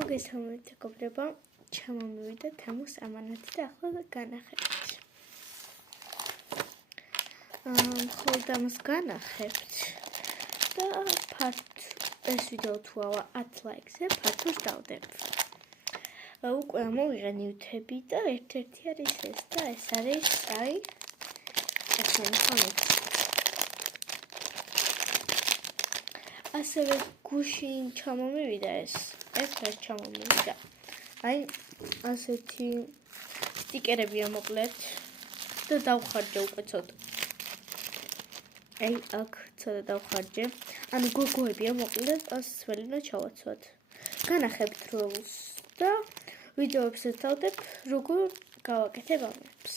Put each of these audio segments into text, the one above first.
მოგესალმებით მეგობრებო, ჩამომივიდა თემის ამანათი და ახლა განახებთ. მხოლოდ ამას განახებთ და ეს ვიდეო თუ ავა 10 ლაიქზე ფართოს დავდებ. უკვე მოვიღე ნივთები და ერთ-ერთი არის ეს და ეს არის ასევე გუშინ ჩამომივიდა ეს ჩამომივიდა. აი ასეთი სტიკერებია მოკლედ და დავხარჯე უკვე ცოტა. აი აქ ცოტა დავხარჯე. ანუ გოგოებია მოკლედ ასე სველინა ჩავაცვათ. განახებთ როლს და ვიდეოებსაც დავდებ როგორ გავაკეთებ ამებს.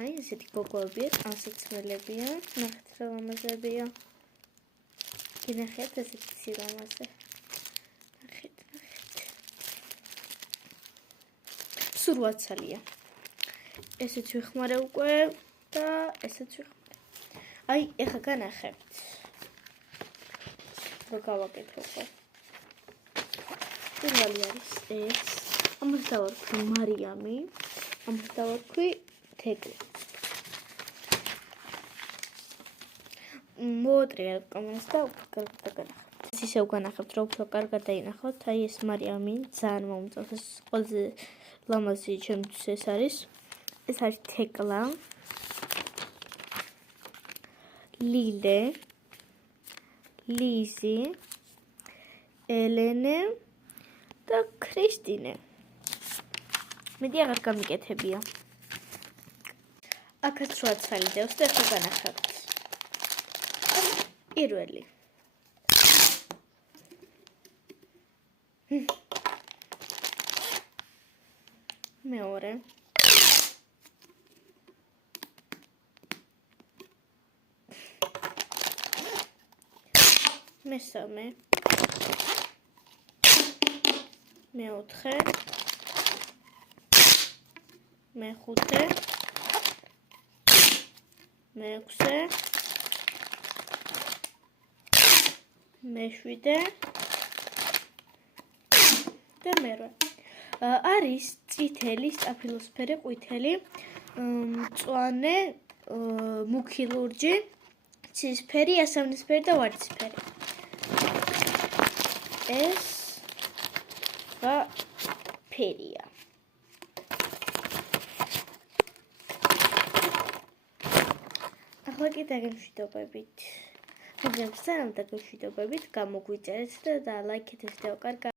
აი ესეთი გოგოებია, ასეთ სველებია, ნახეთ რა ლამაზებია. გინახეთ ესეთი სილამაზე. ნახეთ. სურვაცალია. ესეც ვიხმარე უკვე და ესეც ვიხმარე. აი ეხა განახებთ. რო გავაკეთე უკვე. პირველი არის ეს. ამას დავარქვი მარიამი, ამას დავარქვი თეკლი. მოუტრია კომენტს და კარგად განახებთ. ეს ისევ განახებთ, რომ უფრო კარგად დაინახოთ. აი ეს მარიამი ძალიან მომწონს. ეს ყველაზე ლამაზი ჩემთვის ეს არის. ეს არის თეკლა. ლილე, ლიზი, ელენე და ქრისტინე. მედი აღარ გამიკეთებია. აქაც 8 ცალი დევს და ახლა განახებთ. პირველი. მეორე. მესამე. მეოთხე. მეხუთე. მეექვსე. მეშვიდე. და მერვე. არის წითელი, სტაფილოსფერი, ყვითელი, მწვანე, მუქი ლურჯი, ცისფერი, ასამნისფერი და ვარდისფერი. ეს ფერია. ახლა კი დაგემშვიდობებით. მოგესალმებით და გემშვიდობებით, გამოგვიწერეთ და ლაიქეთ ეს ვიდეო.